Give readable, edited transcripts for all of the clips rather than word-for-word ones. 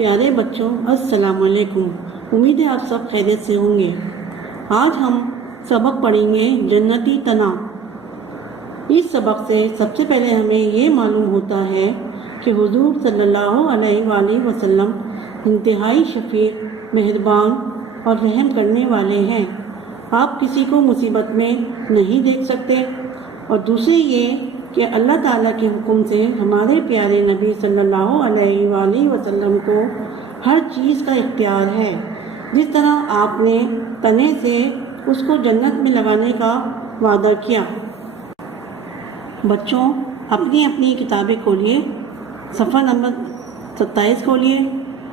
پیارے بچوں، السلام علیکم۔ امید ہے آپ سب خیریت سے ہوں گے۔ آج ہم سبق پڑھیں گے جنتی تنا۔ اس سبق سے سب سے پہلے ہمیں یہ معلوم ہوتا ہے کہ حضور صلی اللہ علیہ وآلہ وسلم انتہائی شفیق، مہربان اور رحم کرنے والے ہیں۔ آپ کسی کو مصیبت میں نہیں دیکھ سکتے، اور دوسرے یہ کہ اللہ تعالیٰ کے حکم سے ہمارے پیارے نبی صلی اللہ علیہ وآلہ وسلم کو ہر چیز کا اختیار ہے۔ جس طرح آپ نے تنے سے اس کو جنت میں لگانے کا وعدہ کیا۔ بچوں، اپنی اپنی کتابیں کھولیے، صفحہ نمبر 27 کھولیے۔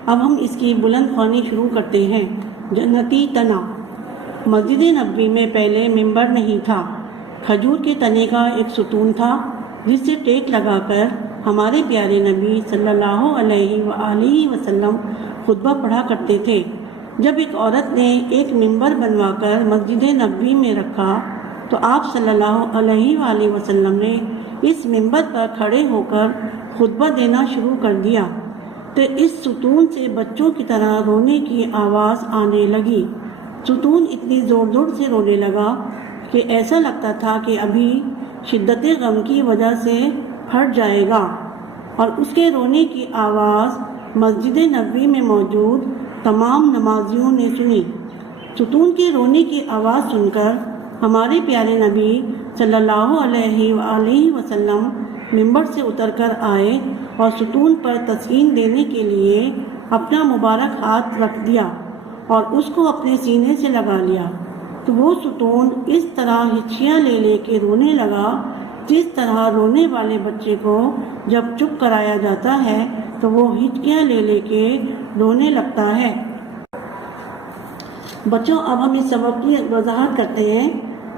اب ہم اس کی بلند خوانی شروع کرتے ہیں۔ جنتی تنا۔ مسجد نبوی میں پہلے ممبر نہیں تھا، کھجور کے تنے کا ایک ستون تھا جس سے ٹیک لگا کر ہمارے پیارے نبی صلی اللہ علیہ وآلہ وسلم خطبہ پڑھا کرتے تھے۔ جب ایک عورت نے ایک ممبر بنوا کر مسجد نبوی میں رکھا تو آپ صلی اللہ علیہ وآلہ وسلم نے اس ممبر پر کھڑے ہو کر خطبہ دینا شروع کر دیا تو اس ستون سے بچوں کی طرح رونے کی آواز آنے لگی۔ ستون اتنی زور زور سے رونے لگا کہ ایسا لگتا تھا کہ ابھی شدت غم کی وجہ سے پھٹ جائے گا، اور اس کے رونے کی آواز مسجد نبوی میں موجود تمام نمازیوں نے سنی۔ ستون کے رونے کی آواز سن کر ہمارے پیارے نبی صلی اللہ علیہ وآلہ وسلم ممبر سے اتر کر آئے اور ستون پر تسکین دینے کے لیے اپنا مبارک ہاتھ رکھ دیا اور اس کو اپنے سینے سے لگا لیا تو وہ ستون اس طرح ہچکیاں لے لے کے رونے لگا جس طرح رونے والے بچے کو جب چپ کرایا جاتا ہے تو وہ ہچکیاں لے لے کے رونے لگتا ہے۔ بچوں، اب ہم اس سبق کی وضاحت کرتے ہیں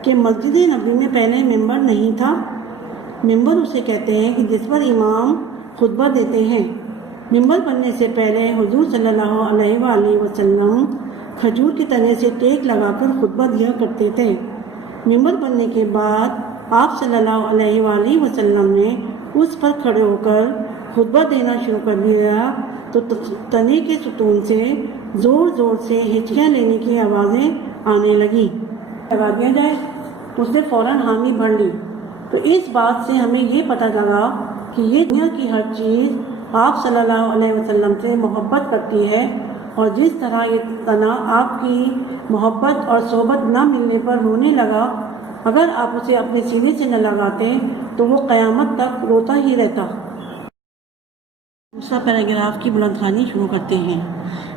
کہ مسجد نبوی میں پہلے ممبر نہیں تھا۔ ممبر اسے کہتے ہیں کہ جس پر امام خطبہ دیتے ہیں۔ ممبر بننے سے پہلے حضور صلی اللہ علیہ وآلہ وسلم کھجور کے تنے سے ٹیک لگا کر خطبہ دیا کرتے تھے۔ ممبر بننے کے بعد آپ صلی اللہ علیہ وآلہ وسلم نے اس پر کھڑے ہو کر خطبہ دینا شروع کر دیا تو تنے کے ستون سے زور زور سے ہچکیاں لینے کی آوازیں آنے لگیں۔ لگا دیا جائے، اس نے فوراً حامی بھر لی۔ تو اس بات سے ہمیں یہ پتہ چلا کہ یہ دنیا کی ہر چیز آپ صلی اللہ علیہ وسلم سے محبت کرتی ہے، اور جس طرح یہ تنا آپ کی محبت اور صحبت نہ ملنے پر رونے لگا، اگر آپ اسے اپنے سینے سے نہ لگاتے تو وہ قیامت تک روتا ہی رہتا۔ دوسرا پیراگراف کی بلند خوانی شروع کرتے ہیں۔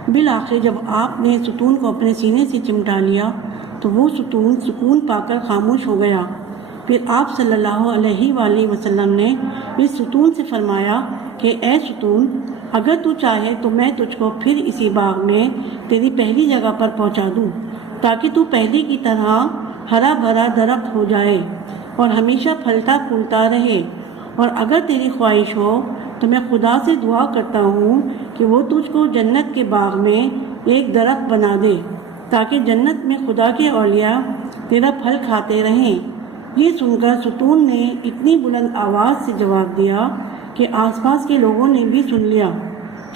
بالآخر جب آپ نے ستون کو اپنے سینے سے چمٹا لیا تو وہ ستون سکون پا کر خاموش ہو گیا۔ پھر آپ صلی اللہ علیہ وآلہ وسلم نے اس ستون سے فرمایا کہ اے ستون، اگر تو چاہے تو میں تجھ کو پھر اسی باغ میں تیری پہلی جگہ پر پہنچا دوں تاکہ تو پہلے کی طرح ہرا بھرا درخت ہو جائے اور ہمیشہ پھلتا پھولتا رہے، اور اگر تیری خواہش ہو تو میں خدا سے دعا کرتا ہوں کہ وہ تجھ کو جنت کے باغ میں ایک درخت بنا دے تاکہ جنت میں خدا کے اولیاء تیرا پھل کھاتے رہیں۔ یہ سن کر ستون نے اتنی بلند آواز سے جواب دیا کہ آس پاس کے لوگوں نے بھی سن لیا۔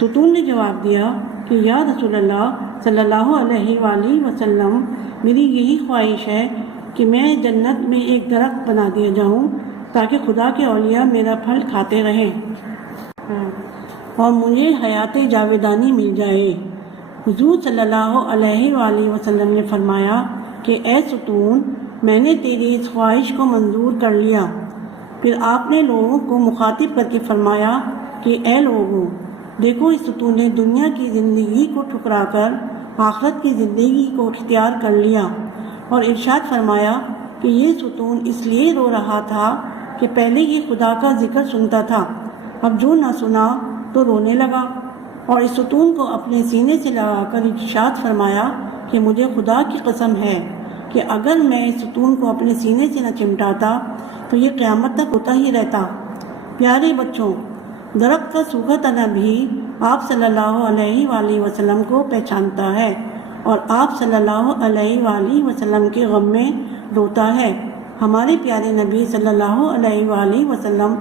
ستون نے جواب دیا کہ یا رسول اللہ صلی اللہ علیہ وآلہ وسلم، میری یہی خواہش ہے کہ میں جنت میں ایک درخت بنا دیا جاؤں تاکہ خدا کے اولیاء میرا پھل کھاتے رہیں اور مجھے حیات جاویدانی مل جائے۔ حضور صلی اللہ علیہ وآلہ وسلم نے فرمایا کہ اے ستون، میں نے تیری اس خواہش کو منظور کر لیا۔ پھر آپ نے لوگوں کو مخاطب کر کے فرمایا کہ اے لوگوں، دیکھو اس ستون نے دنیا کی زندگی کو ٹھکرا کر آخرت کی زندگی کو اختیار کر لیا، اور ارشاد فرمایا کہ یہ ستون اس لیے رو رہا تھا کہ پہلے یہ خدا کا ذکر سنتا تھا، اب جو نہ سنا تو رونے لگا، اور اس ستون کو اپنے سینے سے لگا کر ارشاد فرمایا کہ مجھے خدا کی قسم ہے کہ اگر میں اس ستون کو اپنے سینے سے نہ چمٹاتا تو یہ قیامت تک ہوتا ہی رہتا۔ پیارے بچوں، درخت کا سوکھا تنا بھی آپ صلی اللہ علیہ وآلہ وسلم کو پہچانتا ہے اور آپ صلی اللہ علیہ وآلہ وسلم کے غم میں روتا ہے۔ ہمارے پیارے نبی صلی اللہ علیہ وآلہ وسلم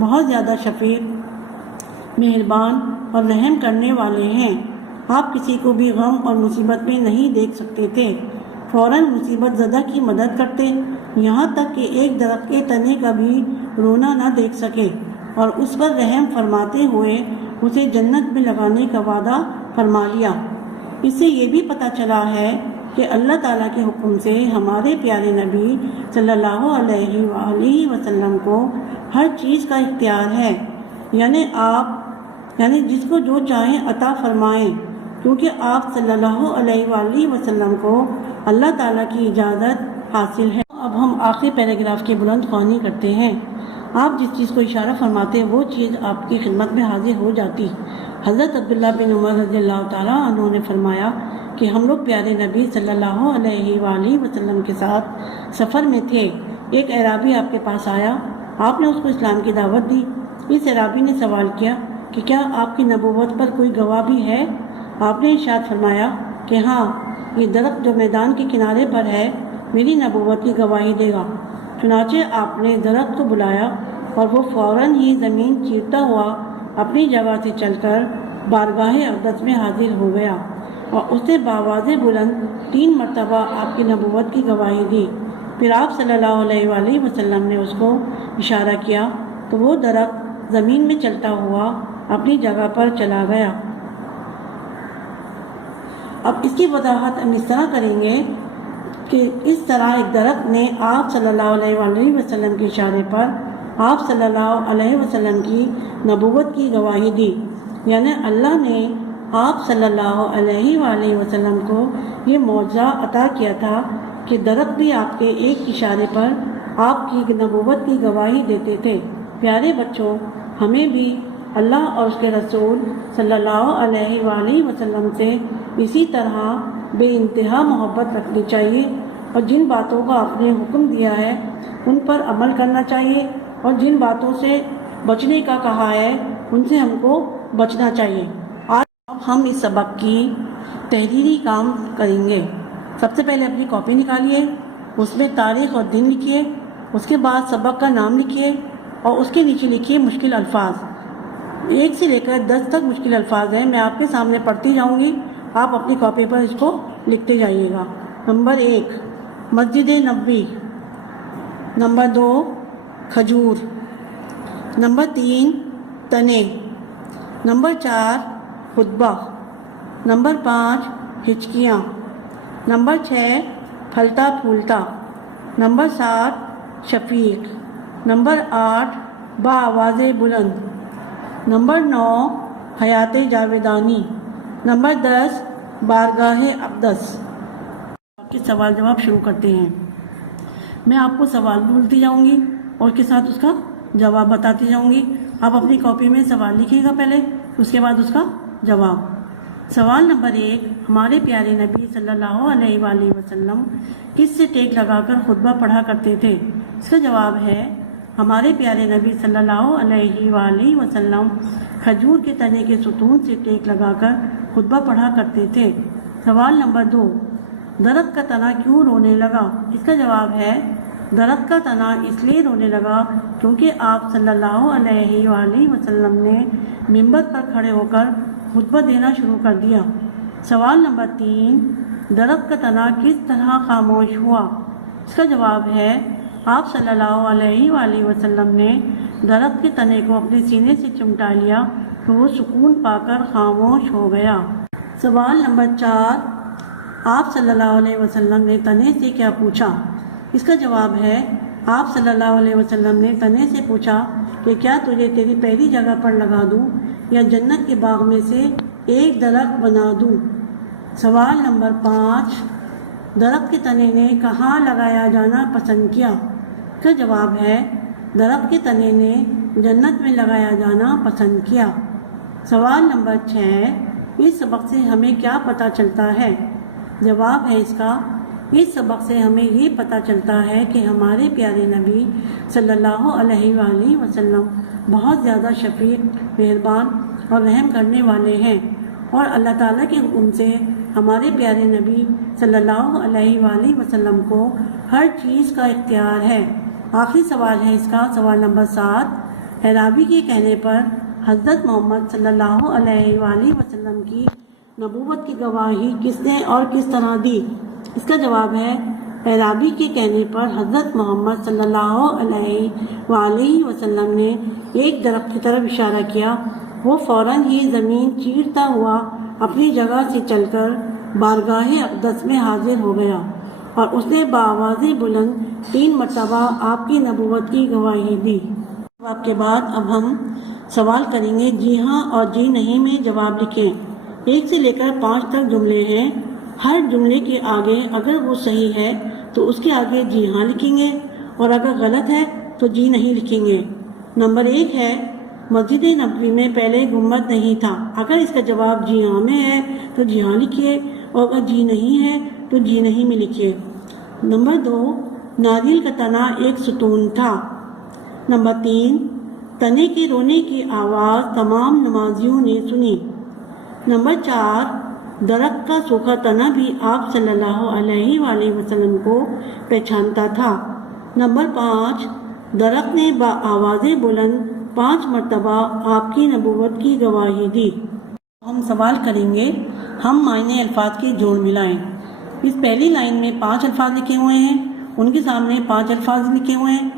بہت زیادہ شفیق، مہربان اور رحم کرنے والے ہیں۔ آپ کسی کو بھی غم اور مصیبت میں نہیں دیکھ سکتے تھے، فوراً مصیبت زدہ کی مدد کرتے، یہاں تک کہ ایک درخت کے تنے کا بھی رونا نہ دیکھ سکے، اور اس پر رحم فرماتے ہوئے اسے جنت میں لگانے کا وعدہ فرما لیا۔ اس سے یہ بھی پتہ چلا ہے کہ اللہ تعالیٰ کے حکم سے ہمارے پیارے نبی صلی اللہ علیہ وآلہ وسلم کو ہر چیز کا اختیار ہے، یعنی جس کو جو چاہیں عطا فرمائیں، کیونکہ آپ صلی اللہ علیہ وآلہ وسلم کو اللہ تعالیٰ کی اجازت حاصل ہے۔ اب ہم آخری پیراگراف کی بلند خوانی کرتے ہیں۔ آپ جس چیز کو اشارہ فرماتے وہ چیز آپ کی خدمت میں حاضر ہو جاتی۔ حضرت عبداللہ بن عمر رضی اللہ تعالیٰ عنہ نے فرمایا کہ ہم لوگ پیارے نبی صلی اللہ علیہ وآلہ وسلم کے ساتھ سفر میں تھے۔ ایک اعرابی آپ کے پاس آیا، آپ نے اس کو اسلام کی دعوت دی۔ اس اعرابی نے سوال کیا کہ کیا آپ کی نبوت پر کوئی گواہ بھی ہے؟ آپ نے ارشاد فرمایا کہ ہاں، یہ درخت جو میدان کے کنارے پر ہے میری نبوت کی گواہی دے گا۔ چنانچہ آپ نے درخت کو بلایا اور وہ فوراً ہی زمین چیرتا ہوا اپنی جگہ سے چل کر بارگاہ اقدس میں حاضر ہو گیا، اور اس نے بآواز بلند 3 مرتبہ آپ کی نبوت کی گواہی دی۔ پھر آپ صلی اللہ علیہ وآلہ وسلم نے اس کو اشارہ کیا تو وہ درخت زمین میں چلتا ہوا اپنی جگہ پر چلا گیا۔ اب اس کی وضاحت ہم اس طرح کریں گے کہ اس طرح ایک درخت نے آپ صلی اللہ علیہ وآلہ وسلم کے اشارے پر آپ صلی اللہ علیہ وسلم کی نبوت کی گواہی دی، یعنی اللہ نے آپ صلی اللہ علیہ وآلہ وسلم کو یہ معجزہ عطا کیا تھا کہ درخت بھی آپ کے ایک اشارے پر آپ کی نبوت کی گواہی دیتے تھے۔ پیارے بچوں، ہمیں بھی اللہ اور اس کے رسول صلی اللہ علیہ وآلہ وسلم سے اسی طرح بے انتہا محبت رکھنی چاہیے، اور جن باتوں کا آپ نے حکم دیا ہے ان پر عمل کرنا چاہیے، اور جن باتوں سے بچنے کا کہا ہے ان سے ہم کو بچنا چاہیے۔ آج ہم اس سبق کی تحریری کام کریں گے۔ سب سے پہلے اپنی کاپی نکالیے، اس میں تاریخ اور دن لکھیے، اس کے بعد سبق کا نام لکھیے اور اس کے نیچے لکھیے مشکل الفاظ۔ 1 سے لے کر 10 تک مشکل الفاظ ہیں، میں آپ کے سامنے پڑھتی جاؤں گی، آپ اپنی کاپی پر اس کو لکھتے جائیے گا۔ نمبر 1 مسجد نبوی، نمبر 2 کھجور، نمبر 3 تنے، نمبر 4 خطبہ، نمبر 5 ہچکیاں، نمبر 6 پھلتا پھولتا، نمبر 7 شفیق، نمبر 8 بآواز بلند، نمبر 9 حیات جاویدانی، نمبر 10 بارگاہ اقدس۔ آپ کے سوال جواب شروع کرتے ہیں۔ میں آپ کو سوال بولتی جاؤں گی اور اس کے ساتھ اس کا جواب بتاتی جاؤں گی۔ آپ اپنی کاپی میں سوال لکھیے گا پہلے، اس کے بعد اس کا جواب۔ سوال نمبر 1، ہمارے پیارے نبی صلی اللہ علیہ وآلہ وسلم کس سے ٹیک لگا کر خطبہ پڑھا کرتے تھے؟ اس کا جواب ہے ہمارے پیارے نبی صلی اللہ علیہ وآلہ وسلم کھجور کے تنے کے ستون سے ٹیک لگا کر خطبہ پڑھا کرتے تھے۔ سوال نمبر 2، درخت کا تنا کیوں رونے لگا؟ اس کا جواب ہے درخت کا تنا اس لیے رونے لگا کیونکہ آپ صلی اللہ علیہ وآلہ وسلم نے منبر پر کھڑے ہو کر خطبہ دینا شروع کر دیا۔ سوال نمبر 3، درخت کا تنا کس طرح خاموش ہوا؟ اس کا جواب ہے آپ صلی اللہ علیہ وآلہ وسلم نے درخت کے تنے کو اپنے سینے سے چمٹا لیا تو وہ سکون پا کر خاموش ہو گیا۔ سوال نمبر 4، آپ صلی اللہ علیہ وسلم نے تنے سے کیا پوچھا؟ اس کا جواب ہے آپ صلی اللہ علیہ وسلم نے تنے سے پوچھا کہ کیا تجھے تیری پہلی جگہ پر لگا دوں یا جنت کے باغ میں سے ایک درخت بنا دوں؟ سوال نمبر 5، درخت کے تنے نے کہاں لگایا جانا پسند کیا؟ اس کا جواب ہے درخت کے تنے نے جنت میں لگایا جانا پسند کیا۔ سوال نمبر 6، اس سبق سے ہمیں کیا پتہ چلتا ہے؟ جواب ہے اس کا اس سبق سے ہمیں یہ پتہ چلتا ہے کہ ہمارے پیارے نبی صلی اللہ علیہ وآلہ وسلم بہت زیادہ شفیق، مہربان اور رحم کرنے والے ہیں، اور اللہ تعالیٰ کے حکم سے ہمارے پیارے نبی صلی اللہ علیہ وآلہ وسلم کو ہر چیز کا اختیار ہے۔ آخری سوال ہے اس کا، سوال نمبر 7، اعرابی کے کہنے پر حضرت محمد صلی اللہ علیہ وآلہ وسلم کی نبوت کی گواہی کس نے اور کس طرح دی؟ اس کا جواب ہے، اعرابی کے کہنے پر حضرت محمد صلی اللہ علیہ وآلہ وسلم نے ایک درخت کی طرف اشارہ کیا، وہ فوراً ہی زمین چیرتا ہوا اپنی جگہ سے چل کر بارگاہ اقدس میں حاضر ہو گیا اور اس نے بآواز بلند 3 مرتبہ آپ کی نبوت کی گواہی دی۔ جواب کے بعد اب ہم سوال کریں گے، جی ہاں اور جی نہیں میں جواب لکھیں۔ 1 سے لے کر 5 تک جملے ہیں، ہر جملے کے آگے اگر وہ صحیح ہے تو اس کے آگے جی ہاں لکھیں گے اور اگر غلط ہے تو جی نہیں لکھیں گے۔ نمبر 1 ہے، مسجد نبوی میں پہلے گنبد نہیں تھا۔ اگر اس کا جواب جی ہاں میں ہے تو جی ہاں لکھیے اور اگر جی نہیں ہے تو جی نہیں میں لکھیے۔ نمبر 2، ناریل کا تنا ایک ستون تھا۔ نمبر 3، تنے کے رونے کی آواز تمام نمازیوں نے سنی۔ نمبر 4، درخت کا سوکھا تنا بھی آپ صلی اللہ علیہ وآلہ وسلم کو پہچانتا تھا۔ نمبر 5، درخت نے بآواز بلند 5 مرتبہ آپ کی نبوت کی گواہی دی۔ ہم سوال کریں گے، ہم معنی الفاظ کے جوڑ ملائیں۔ اس پہلی لائن میں 5 الفاظ لکھے ہوئے ہیں، ان کے سامنے 5 الفاظ لکھے ہوئے ہیں۔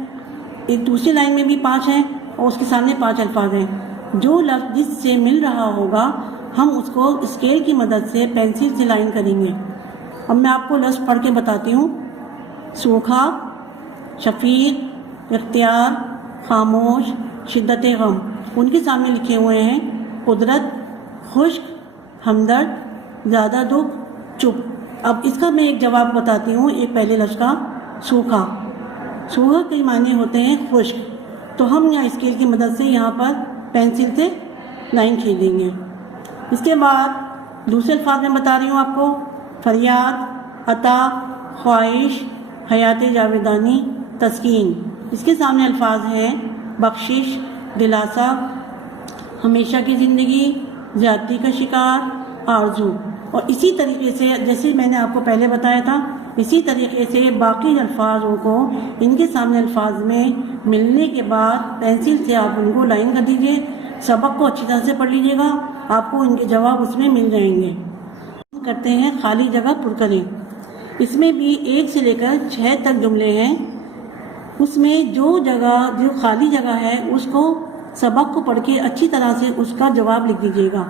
ایک دوسری لائن میں بھی 5 ہیں اور اس کے سامنے 5 الفاظ ہیں۔ جو لفظ جس سے مل رہا ہوگا ہم اس کو اسکیل کی مدد سے پینسل سے لائن کریں گے۔ اب میں آپ کو لفظ پڑھ کے بتاتی ہوں۔ سوکھا، شفیق، اختیار، خاموش، شدت غم، ان کے سامنے لکھے ہوئے ہیں قدرت، خشک، ہمدرد، زیادہ دکھ، چپ۔ اب اس کا میں ایک جواب بتاتی ہوں۔ ایک پہلے لفظ کا، سوکھا۔ سوکھا کے معنی ہوتے ہیں خشک، تو ہم یہاں اسکیل کی مدد سے یہاں پر پینسل سے لائن کھینچ دیں گے۔ اس کے بعد دوسرے الفاظ میں بتا رہی ہوں آپ کو، فریاد، عطا، خواہش، حیات جاویدانی، تسکین۔ اس کے سامنے الفاظ ہیں بخشش، دلاسا، ہمیشہ کی زندگی، زیادتی کا شکار، آرزو۔ اور اسی طریقے سے جیسے میں نے آپ کو پہلے بتایا تھا، اسی طریقے سے باقی الفاظوں کو ان کے سامنے الفاظ میں ملنے کے بعد پینسل سے آپ ان کو لائن کر دیجئے۔ سبق کو اچھی طرح سے پڑھ لیجئے گا، آپ کو ان کے جواب اس میں مل جائیں گے۔ کرتے ہیں خالی جگہ پر کریں۔ اس میں بھی 1 سے لے کر 6 تک جملے ہیں۔ اس میں جو خالی جگہ ہے اس کو سبق کو پڑھ کے اچھی طرح سے اس کا جواب لکھ دیجئے گا۔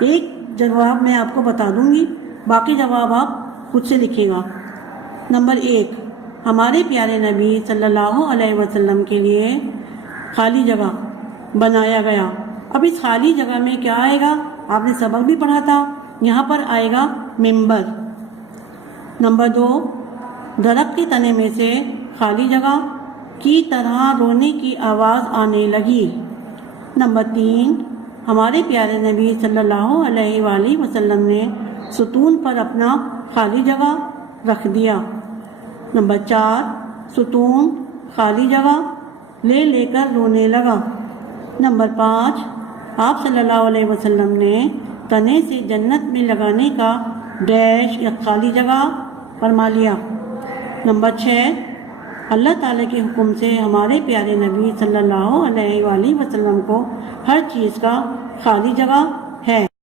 ایک جواب میں آپ کو بتا دوں گی، باقی جواب آپ خود سے لکھیے گا۔ نمبر 1، ہمارے پیارے نبی صلی اللہ علیہ وسلم کے لیے خالی جگہ بنایا گیا۔ اب اس خالی جگہ میں کیا آئے گا؟ آپ نے سبق بھی پڑھا تھا، یہاں پر آئے گا ممبر۔ نمبر 2، درخت کے تنے میں سے خالی جگہ کی طرح رونے کی آواز آنے لگی۔ نمبر 3، ہمارے پیارے نبی صلی اللہ علیہ وآلہ وسلم نے ستون پر اپنا خالی جگہ رکھ دیا۔ نمبر 4، ستون خالی جگہ لے کر رونے لگا۔ نمبر 5، آپ صلی اللہ علیہ وسلم نے تنے سے جنت میں لگانے کا ڈیش یا خالی جگہ فرما لیا۔ نمبر 6، اللہ تعالیٰ کے حکم سے ہمارے پیارے نبی صلی اللہ علیہ وآلہ وسلم کو ہر چیز کا خالی جگہ